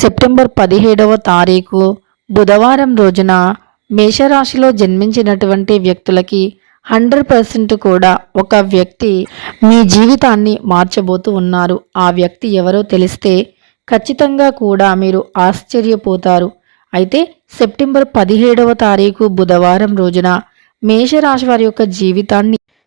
September పదిహేడవ తారీఖు బుధవారం రోజున మేషరాశిలో జన్మించినటువంటి వ్యక్తులకి హండ్రెడ్ పర్సెంట్ కూడా ఒక వ్యక్తి మీ జీవితాన్ని మార్చబోతూ ఉన్నారు. ఆ వ్యక్తి ఎవరో తెలిస్తే ఖచ్చితంగా కూడా మీరు ఆశ్చర్యపోతారు. అయితే సెప్టెంబర్ పదిహేడవ తారీఖు బుధవారం రోజున మేషరాశి వారి యొక్క జీవితాన్ని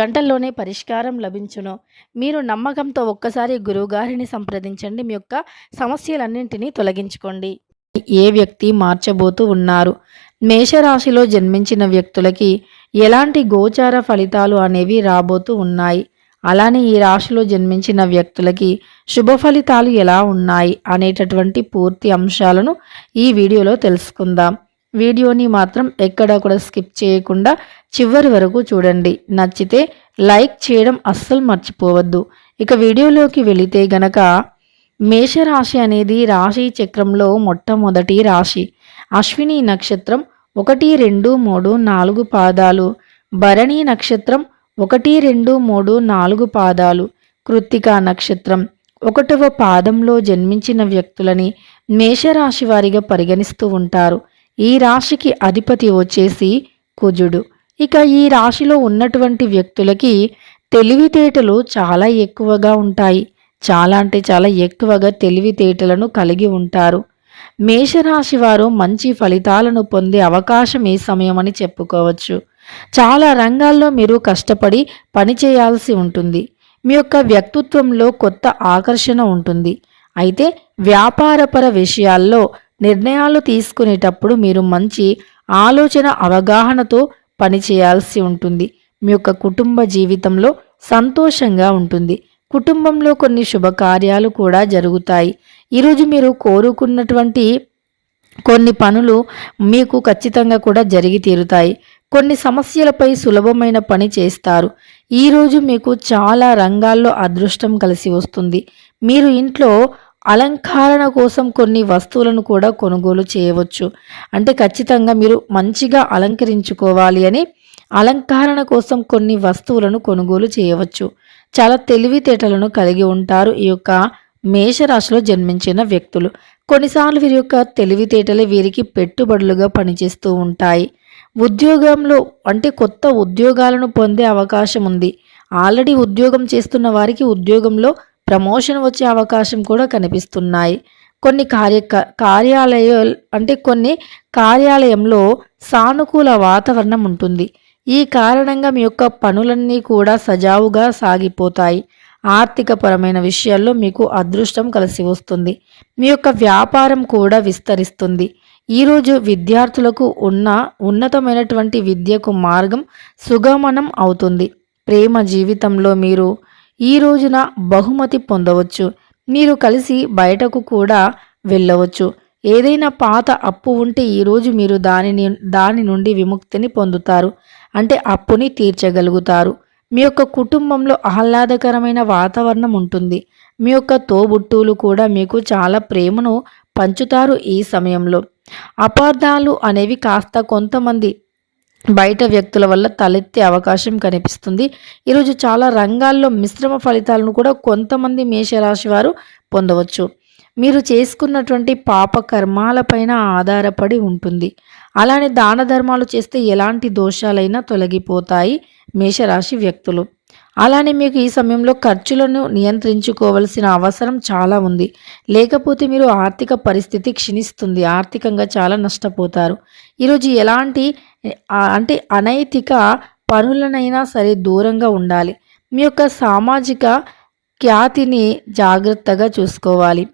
గంటల్లోనే పరిష్కారం లభించును. మీరు నమ్మకంతో ఒక్కసారి గురువుగారిని సంప్రదించండి. మీ యొక్క సమస్యలన్నింటినీ తొలగించుకోండి. ఏ వ్యక్తి మార్చబోతూ ఉన్నారు? మేషరాశిలో జన్మించిన వ్యక్తులకి ఎలాంటి గోచార ఫలితాలు అనేవి రాబోతూ ఉన్నాయి? అలానే ఈ రాశిలో జన్మించిన వ్యక్తులకి శుభ ఫలితాలు ఎలా ఉన్నాయి అనేటటువంటి పూర్తి అంశాలను ఈ వీడియోలో తెలుసుకుందాం. వీడియోని మాత్రం ఎక్కడా కూడా స్కిప్ చేయకుండా చివరి వరకు చూడండి. నచ్చితే లైక్ చేయడం అస్సలు మర్చిపోవద్దు. ఇక వీడియోలోకి వెళితే గనక మేషరాశి అనేది రాశి చక్రంలో మొట్టమొదటి రాశి. అశ్విని నక్షత్రం ఒకటి రెండు మూడు నాలుగు పాదాలు. భరణి నక్షత్రం ఒకటి రెండు మూడు నాలుగు పాదాలు. కృత్తికా నక్షత్రం ఒకటవ పాదంలో జన్మించిన వ్యక్తులని మేషరాశి వారిగా పరిగణిస్తూ ఉంటారు. ఈ రాశికి అధిపతి వచ్చేసి కుజుడు. ఇక ఈ రాశిలో ఉన్నటువంటి వ్యక్తులకి తెలివితేటలు చాలా ఎక్కువగా ఉంటాయి. చాలా అంటే చాలా ఎక్కువగా తెలివితేటలను కలిగి ఉంటారు. మేషరాశి వారు మంచి ఫలితాలను పొందే అవకాశం ఈ సమయం అని చెప్పుకోవచ్చు. చాలా రంగాల్లో మీరు కష్టపడి పనిచేయాల్సి ఉంటుంది. మీ యొక్క వ్యక్తిత్వంలో కొత్త ఆకర్షణ ఉంటుంది. అయితే వ్యాపారపర విషయాల్లో నిర్ణయాలు తీసుకునేటప్పుడు మీరు మంచి ఆలోచన అవగాహనతో పనిచేయాల్సి ఉంటుంది. మీ యొక్క కుటుంబ జీవితంలో సంతోషంగా ఉంటుంది. కుటుంబంలో కొన్ని శుభకార్యాలు కూడా జరుగుతాయి. ఈరోజు మీరు కోరుకున్నటువంటి కొన్ని పనులు మీకు ఖచ్చితంగా కూడా జరిగి తీరుతాయి. కొన్ని సమస్యలపై సులభమైన పని చేస్తారు. ఈరోజు మీకు చాలా రంగాల్లో అదృష్టం కలిసి వస్తుంది. మీరు ఇంట్లో అలంకరణ కోసం కొన్ని వస్తువులను కూడా కొనుగోలు చేయవచ్చు. అంటే ఖచ్చితంగా మీరు మంచిగా అలంకరించుకోవాలి అని అలంకరణ కోసం కొన్ని వస్తువులను కొనుగోలు చేయవచ్చు. చాలా తెలివితేటలను కలిగి ఉంటారు ఈ యొక్క మేషరాశిలో జన్మించిన వ్యక్తులు. కొన్నిసార్లు వీరి యొక్క తెలివితేటలే వీరికి పెట్టుబడులుగా పనిచేస్తూ ఉంటాయి. ఉద్యోగంలో అంటే కొత్త ఉద్యోగాలను పొందే అవకాశం ఉంది. ఆల్రెడీ ఉద్యోగం చేస్తున్న వారికి ఉద్యోగంలో ప్రమోషన్ వచ్చే అవకాశం కూడా కనిపిస్తున్నాయి. కొన్ని కార్య కార్యాలయ అంటే కొన్ని కార్యాలయంలో సానుకూల వాతావరణం ఉంటుంది. ఈ కారణంగా మీ యొక్క పనులన్నీ కూడా సజావుగా సాగిపోతాయి. ఆర్థికపరమైన విషయాల్లో మీకు అదృష్టం కలిసి వస్తుంది. మీ యొక్క వ్యాపారం కూడా విస్తరిస్తుంది. ఈరోజు విద్యార్థులకు ఉన్న ఉన్నతమైనటువంటి విద్యకు మార్గం సుగమనం అవుతుంది. ప్రేమ జీవితంలో మీరు ఈ రోజున బహుమతి పొందవచ్చు. మీరు కలిసి బయటకు కూడా వెళ్ళవచ్చు. ఏదైనా పాత అప్పు ఉంటే ఈరోజు మీరు దానిని దాని నుండి విముక్తిని పొందుతారు. అంటే అప్పుని తీర్చగలుగుతారు. మీ యొక్క కుటుంబంలో ఆహ్లాదకరమైన వాతావరణం ఉంటుంది. మీ యొక్క తోబుట్టువులు కూడా మీకు చాలా ప్రేమను పంచుతారు ఈ సమయంలో. అపార్థాలు అనేవి కాస్త కొంతమంది బయట వ్యక్తుల వల్ల తలెత్తే అవకాశం కనిపిస్తుంది. ఈరోజు చాలా రంగాల్లో మిశ్రమ ఫలితాలను కూడా కొంతమంది మేషరాశి వారు పొందవచ్చు. మీరు చేసుకున్నటువంటి పాప కర్మాలపైన ఆధారపడి ఉంటుంది. అలానే దాన ధర్మాలు చేస్తే ఎలాంటి దోషాలైనా తొలగిపోతాయి మేషరాశి వ్యక్తులు. అలానే మీకు ఈ సమయంలో ఖర్చులను నియంత్రించుకోవలసిన అవసరం చాలా ఉంది. లేకపోతే మీరు ఆర్థిక పరిస్థితి క్షీణిస్తుంది. ఆర్థికంగా చాలా నష్టపోతారు. ఈరోజు ఎలాంటి అంటే అనైతిక పనులనైనా సరే దూరంగా ఉండాలి. మీ యొక్క సామాజిక ఖ్యాతిని జాగ్రత్తగా చూసుకోవాలి.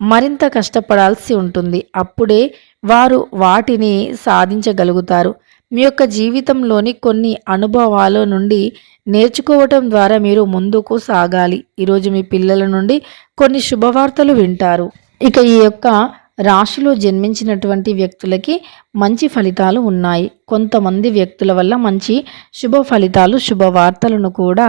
మరింత కష్టపడాల్సి ఉంటుంది. అప్పుడే వారు వాటిని సాధించగలుగుతారు. మీ యొక్క జీవితంలోని కొన్ని అనుభవాల నుండి నేర్చుకోవటం ద్వారా మీరు ముందుకు సాగాలి. ఈరోజు మీ పిల్లల నుండి కొన్ని శుభవార్తలు వింటారు. ఇక ఈ యొక్క రాశిలో జన్మించినటువంటి వ్యక్తులకి మంచి ఫలితాలు ఉన్నాయి. కొంతమంది వ్యక్తుల వల్ల మంచి శుభ ఫలితాలు శుభవార్తలను కూడా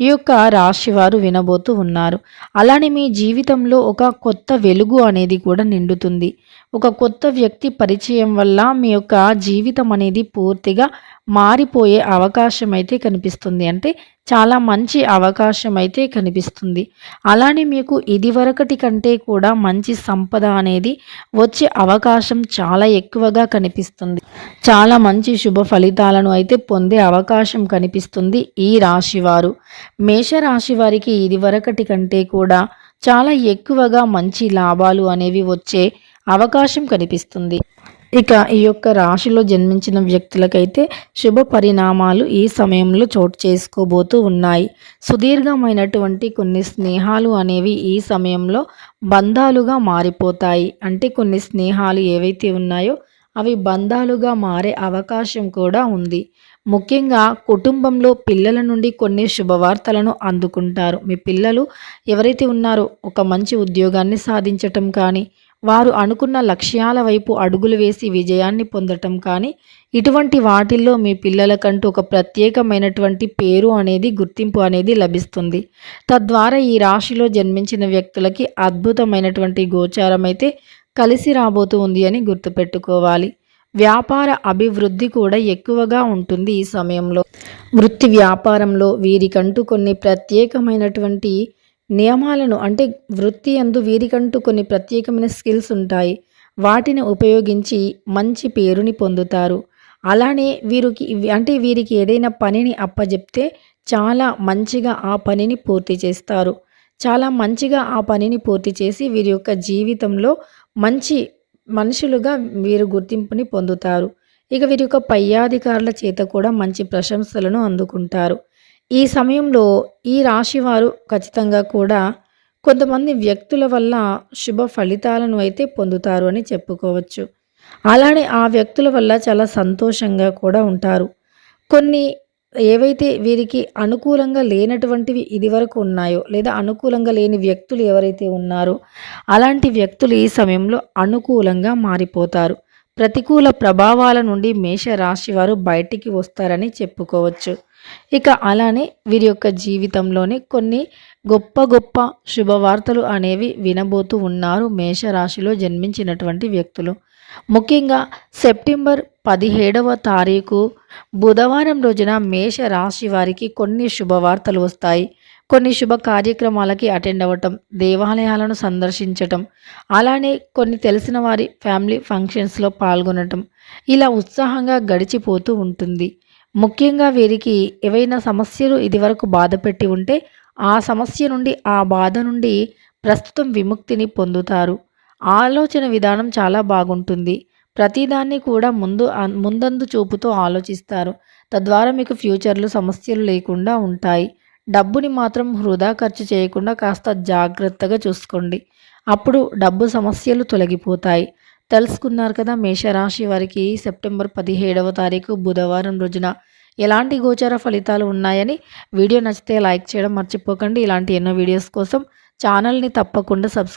ఈ యొక్క రాశి వారు వినబోతూ ఉన్నారు. అలానే మీ జీవితంలో ఒక కొత్త వెలుగు అనేది కూడా నిండుతుంది. ఒక కొత్త వ్యక్తి పరిచయం వల్ల మీ యొక్క జీవితం అనేది పూర్తిగా మారిపోయే అవకాశం అయితే కనిపిస్తుంది. అంటే చాలా మంచి అవకాశం అయితే కనిపిస్తుంది. అలానే మీకు ఇదివరకటి కంటే కూడా మంచి సంపద అనేది వచ్చే అవకాశం చాలా ఎక్కువగా కనిపిస్తుంది. చాలా మంచి శుభ ఫలితాలను అయితే పొందే అవకాశం కనిపిస్తుంది ఈ రాశివారు. మేషరాశి వారికి ఇదివరకటి కంటే కూడా చాలా ఎక్కువగా మంచి లాభాలు అనేవి వచ్చే అవకాశం కనిపిస్తుంది. ఇక ఈ యొక్క రాశిలో జన్మించిన వ్యక్తులకైతే శుభ పరిణామాలు ఈ సమయంలో చోటు చేసుకోబోతూ ఉన్నాయి. సుదీర్ఘమైనటువంటి కొన్ని స్నేహాలు అనేవి ఈ సమయంలో బంధాలుగా మారిపోతాయి. అంటే కొన్ని స్నేహాలు ఏవైతే ఉన్నాయో అవి బంధాలుగా మారే అవకాశం కూడా ఉంది. ముఖ్యంగా కుటుంబంలో పిల్లల నుండి కొన్ని శుభవార్తలను అందుకుంటారు. మీ పిల్లలు ఎవరైతే ఉన్నారో ఒక మంచి ఉద్యోగాన్ని సాధించటం కానీ వారు అనుకున్న లక్ష్యాల వైపు అడుగులు వేసి విజయాన్ని పొందటం కానీ ఇటువంటి వాటిల్లో మీ పిల్లలకంటూ ఒక ప్రత్యేకమైనటువంటి పేరు అనేది గుర్తింపు అనేది లభిస్తుంది. తద్వారా ఈ రాశిలో జన్మించిన వ్యక్తులకి అద్భుతమైనటువంటి గోచారం అయితే కలిసి రాబోతూ ఉంది అని గుర్తుపెట్టుకోవాలి. వ్యాపార అభివృద్ధి కూడా ఎక్కువగా ఉంటుంది ఈ సమయంలో. వృత్తి వ్యాపారంలో వీరికంటూ కొన్ని ప్రత్యేకమైనటువంటి నియమాలను అంటే వృత్తి అందు వీరికంటూ కొన్ని ప్రత్యేకమైన స్కిల్స్ ఉంటాయి. వాటిని ఉపయోగించి మంచి పేరుని పొందుతారు. అలానే వీరికి అంటే వీరికి ఏదైనా పనిని అప్పజెప్తే చాలా మంచిగా ఆ పనిని పూర్తి చేస్తారు. చాలా మంచిగా ఆ పనిని పూర్తి చేసి వీరి యొక్క జీవితంలో మంచి మనుషులుగా వీరు గుర్తింపుని పొందుతారు. ఇక వీరి యొక్క పై అధికారుల చేత కూడా మంచి ప్రశంసలను అందుకుంటారు. ఈ సమయంలో ఈ రాశివారు ఖచ్చితంగా కూడా కొంతమంది వ్యక్తుల వల్ల శుభ ఫలితాలను అయితే పొందుతారు అని చెప్పుకోవచ్చు. అలానే ఆ వ్యక్తుల వల్ల చాలా సంతోషంగా కూడా ఉంటారు. కొన్ని ఏవైతే వీరికి అనుకూలంగా లేనటువంటివి ఇదివరకు ఉన్నాయో లేదా అనుకూలంగా లేని వ్యక్తులు ఎవరైతే ఉన్నారో అలాంటి వ్యక్తులు ఈ సమయంలో అనుకూలంగా మారిపోతారు. ప్రతికూల ప్రభావాల నుండి మేషరాశి వారు బయటికి వస్తారని చెప్పుకోవచ్చు. ఇక అలానే వీరి యొక్క జీవితంలోనే కొన్ని గొప్ప గొప్ప శుభవార్తలు అనేవి వినబోతూ ఉన్నారు మేషరాశిలో జన్మించినటువంటి వ్యక్తులు. ముఖ్యంగా సెప్టెంబర్ పదిహేడవ తారీఖు బుధవారం రోజున మేష రాశి వారికి కొన్ని శుభవార్తలు వస్తాయి. కొన్ని శుభ కార్యక్రమాలకి అటెండ్ అవ్వటం దేవాలయాలను సందర్శించటం అలానే కొన్ని తెలిసిన వారి ఫ్యామిలీ ఫంక్షన్స్లో పాల్గొనటం ఇలా ఉత్సాహంగా గడిచిపోతూ ఉంటుంది. ముఖ్యంగా వీరికి ఏవైనా సమస్యలు ఇదివరకు బాధపెట్టి ఉంటే ఆ సమస్య నుండి ఆ బాధ నుండి ప్రస్తుతం విముక్తిని పొందుతారు. ఆలోచన విధానం చాలా బాగుంటుంది. ప్రతిదాన్ని కూడా ముందు ముందందు చూపుతో ఆలోచిస్తారు. తద్వారా మీకు ఫ్యూచర్లో సమస్యలు లేకుండా ఉంటాయి. డబ్బుని మాత్రం వృధా ఖర్చు చేయకుండా కాస్త జాగ్రత్తగా చూసుకోండి. అప్పుడు డబ్బు సమస్యలు తొలగిపోతాయి. తెలుసుకున్నారు కదా మేషరాశి వారికి. సెప్టెంబర్ పదిహేడవ తారీఖు బుధవారం రోజున ఎలాంటి గోచర ఫలితాలు ఉన్నాయని వీడియో నచ్చితే లైక్ చేయడం మర్చిపోకండి. ఇలాంటి ఎన్నో వీడియోస్ కోసం ఛానల్ని తప్పకుండా సబ్స్క్రైబ్